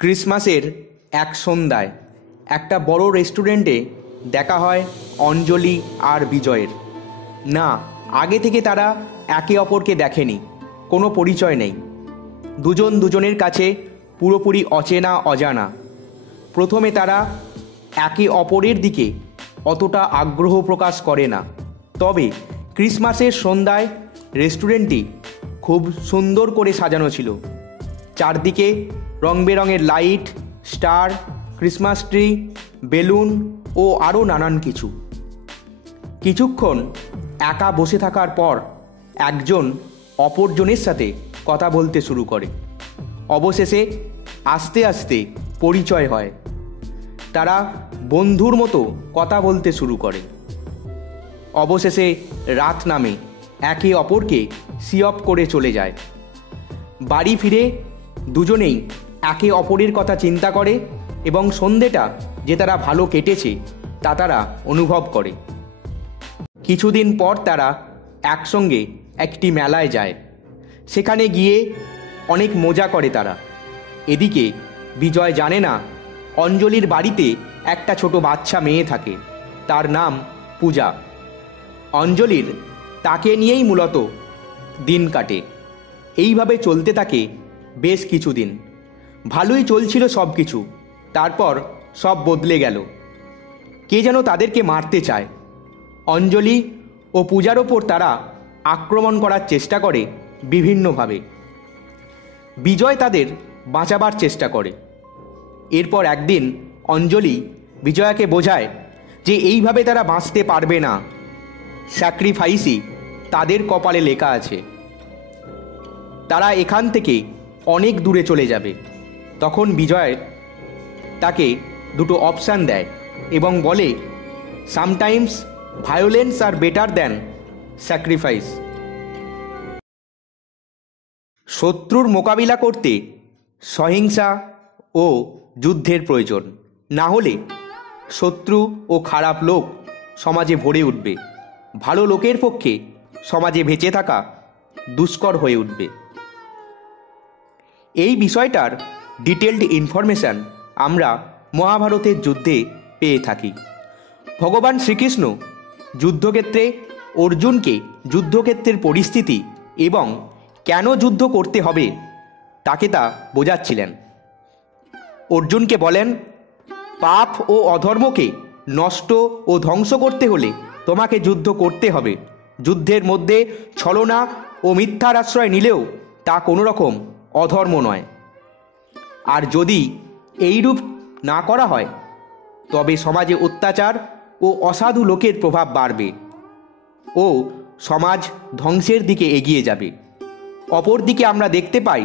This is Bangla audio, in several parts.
ক্রিসমাসের এক সন্ধ্যায় একটা বড় রেস্টুরেন্টে দেখা হয় অঞ্জলি আর বিজয়ের। না, আগে থেকে তারা একে অপরকে দেখেনি, কোনো পরিচয় নেই, দুজন দুজনের কাছে পুরোপুরি অচেনা অজানা। প্রথমে তারা একে অপরের দিকে অতটা আগ্রহ প্রকাশ করে না, তবে ক্রিসমাসের সন্ধ্যায় রেস্টুরেন্টটি খুব সুন্দর করে সাজানো ছিল। চারদিকে রং বেরঙের light, star, Christmas tree, balloon ও আরও নানান কিছু। কিছুক্ষণ একা বসে থাকার পর একজন অপরজনের সাথে কথা বলতে শুরু করে। অবশেষে আস্তে আস্তে পরিচয় হয়। তারা বন্ধুর মতো কথা বলতে শুরু করে। অবশেষে রাত নামে, একে অপরকে সি অফ করে চলে যায়। বাড়ি ফিরে দুজনেই একে অপরের কথা চিন্তা করে এবং সন্ধেটা যে তারা ভালো কেটেছে তা তারা অনুভব করে। কিছুদিন পর তারা একসঙ্গে একটি মেলায় যায়। সেখানে গিয়ে অনেক মজা করে তারা। এদিকে বিজয় জানে না অঞ্জলির বাড়িতে একটা ছোট বাচ্চা মেয়ে থাকে, তার নাম পূজা। অঞ্জলির তাকে নিয়েই মূলত দিন কাটে। এইভাবে চলতে থাকে বেশ কিছুদিন। ভালোই চলছিল সব কিছু, তারপর সব বদলে গেল। কে যেন তাদেরকে মারতে চায়। অঞ্জলি ও পূজার ওপর তারা আক্রমণ করার চেষ্টা করে বিভিন্নভাবে। বিজয় তাদের বাঁচাবার চেষ্টা করে। এরপর একদিন অঞ্জলি বিজয়াকে বোঝায় যে এইভাবে তারা বাঁচতে পারবে না, স্যাক্রিফাইসই তাদের কপালে লেখা আছে। তারা এখান থেকে অনেক দূরে চলে যাবে। তখন বিজয় তাকে দুটো অপশান দেয় এবং বলে, সামটাইমস ভায়োলেন্স আর বেটার দ্যান স্যাক্রিফাইস। শত্রুর মোকাবিলা করতে সহিংসা ও যুদ্ধের প্রয়োজন, না হলে শত্রু ও খারাপ লোক সমাজে ভরে উঠবে। ভালো লোকের পক্ষে সমাজে বেঁচে থাকা দুষ্কর হয়ে উঠবে। এই বিষয়টার ডিটেলড ইনফরমেশান আমরা মহাভারতের যুদ্ধে পেয়ে থাকি। ভগবান শ্রীকৃষ্ণ যুদ্ধক্ষেত্রে অর্জুনকে যুদ্ধক্ষেত্রের পরিস্থিতি এবং কেন যুদ্ধ করতে হবে তাকে তা বোঝাচ্ছিলেন। অর্জুনকে বলেন, পাপ ও অধর্মকে নষ্ট ও ধ্বংস করতে হলে তোমাকে যুদ্ধ করতে হবে। যুদ্ধের মধ্যে ছলনা ও মিথ্যার আশ্রয় নিলেও তা কোনো রকম অধর্ম নয়। আর যদি এইরূপ না করা হয় তবে সমাজে অত্যাচার ও অসাধু লোকের প্রভাব বাড়বে ও সমাজ ধ্বংসের দিকে এগিয়ে যাবে। অপরদিকে আমরা দেখতে পাই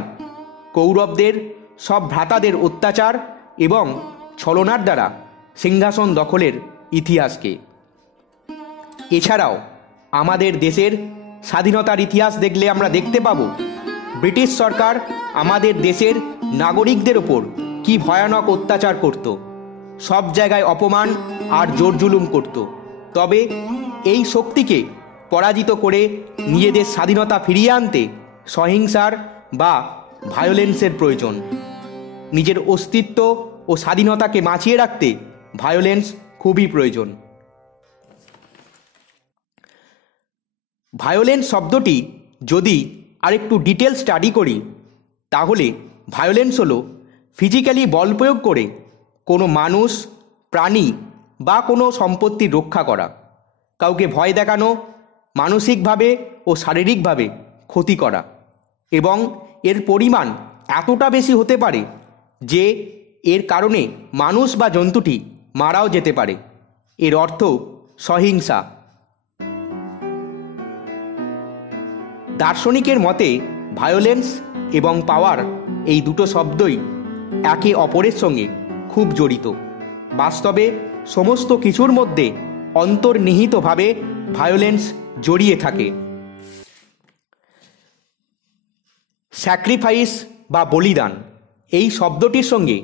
কৌরবদের সব ভ্রাতাদের অত্যাচার এবং ছলনার দ্বারা সিংহাসন দখলের ইতিহাসকে। এছাড়াও আমাদের দেশের স্বাধীনতার ইতিহাস দেখলে আমরা দেখতে পাব ব্রিটিশ সরকার আমাদের দেশের নাগরিকদের ওপর কি ভয়ানক অত্যাচার করত, সব জায়গায় অপমান আর জোর জুলুম করত। তবে এই শক্তিকে পরাজিত করে নিজেদের স্বাধীনতা ফিরিয়ে আনতে সহিংসার বা ভায়োলেন্সের প্রয়োজন। নিজের অস্তিত্ব ও স্বাধীনতাকে বাঁচিয়ে রাখতে ভায়োলেন্স খুবই প্রয়োজন। ভায়োলেন্স শব্দটি যদি আরেকটু ডিটেল স্টাডি করি তাহলে ভায়োলেন্স হলো ফিজিক্যালি বল প্রয়োগ করে কোনো মানুষ, প্রাণী বা কোনো সম্পত্তি রক্ষা করা, কাউকে ভয় দেখানো, মানসিকভাবে ও শারীরিকভাবে ক্ষতি করা, এবং এর পরিমাণ এতটা বেশি হতে পারে যে এর কারণে মানুষ বা জন্তুটি মারাও যেতে পারে। এর অর্থ সহিংসা। দার্শনিকের মতে ভায়োলেন্স এবং পাওয়ার এই দুটো শব্দই একে অপরের সঙ্গে খুব জড়িত। বাস্তবে সমস্ত কিছুর মধ্যে অন্তর্নিহিতভাবে ভায়োলেন্স জড়িয়ে থাকে। স্যাক্রিফাইস বা বলিদান এই শব্দটির সঙ্গে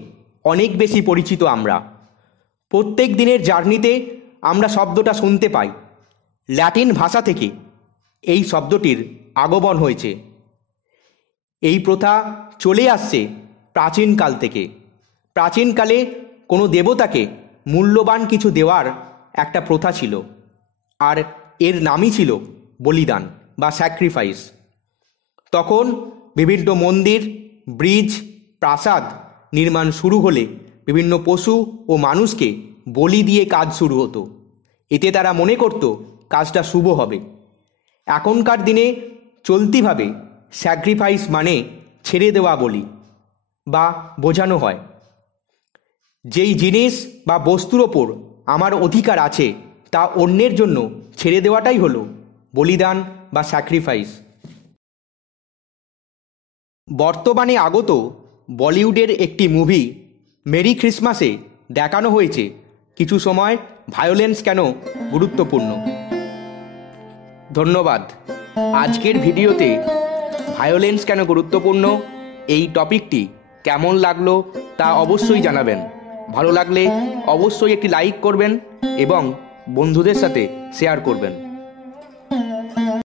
অনেক বেশি পরিচিত আমরা। প্রত্যেক দিনের জার্নিতে আমরা শব্দটা শুনতে পাই। ল্যাটিন ভাষা থেকে এই শব্দটির আগমন হয়েছে। এই প্রথা চলে আসছে প্রাচীনকাল থেকে। প্রাচীনকালে কোনো দেবতাকে মূল্যবান কিছু দেওয়ার একটা প্রথা ছিল, আর এর নামই ছিল বলিদান বা স্যাক্রিফাইস। তখন বিভিন্ন মন্দির, ব্রিজ, প্রাসাদ নির্মাণ শুরু হলে বিভিন্ন পশু ও মানুষকে বলি দিয়ে কাজ শুরু হতো। এতে তারা মনে করত কাজটা শুভ হবে। এখনকার দিনে চলতিভাবে স্যাক্রিফাইস মানে ছেড়ে দেওয়া বলি বা বোঝানো হয়, যেই জিনিস বা বস্তুর ওপর আমার অধিকার আছে তা অন্যের জন্য ছেড়ে দেওয়াটাই হলো বলিদান বা স্যাক্রিফাইস। বর্তমানে আগত বলিউডের একটি মুভি মেরি ক্রিসমাসে দেখানো হয়েছে কিছু সময় ভায়োলেন্স কেন গুরুত্বপূর্ণ। ধন্যবাদ। আজকের ভিডিওতে ভায়োলেন্স কেন গুরুত্বপূর্ণ এই টপিকটি কেমন লাগলো তা অবশ্যই জানাবেন। ভালো লাগলে অবশ্যই একটি লাইক করবেন এবং বন্ধুদের সাথে শেয়ার করবেন।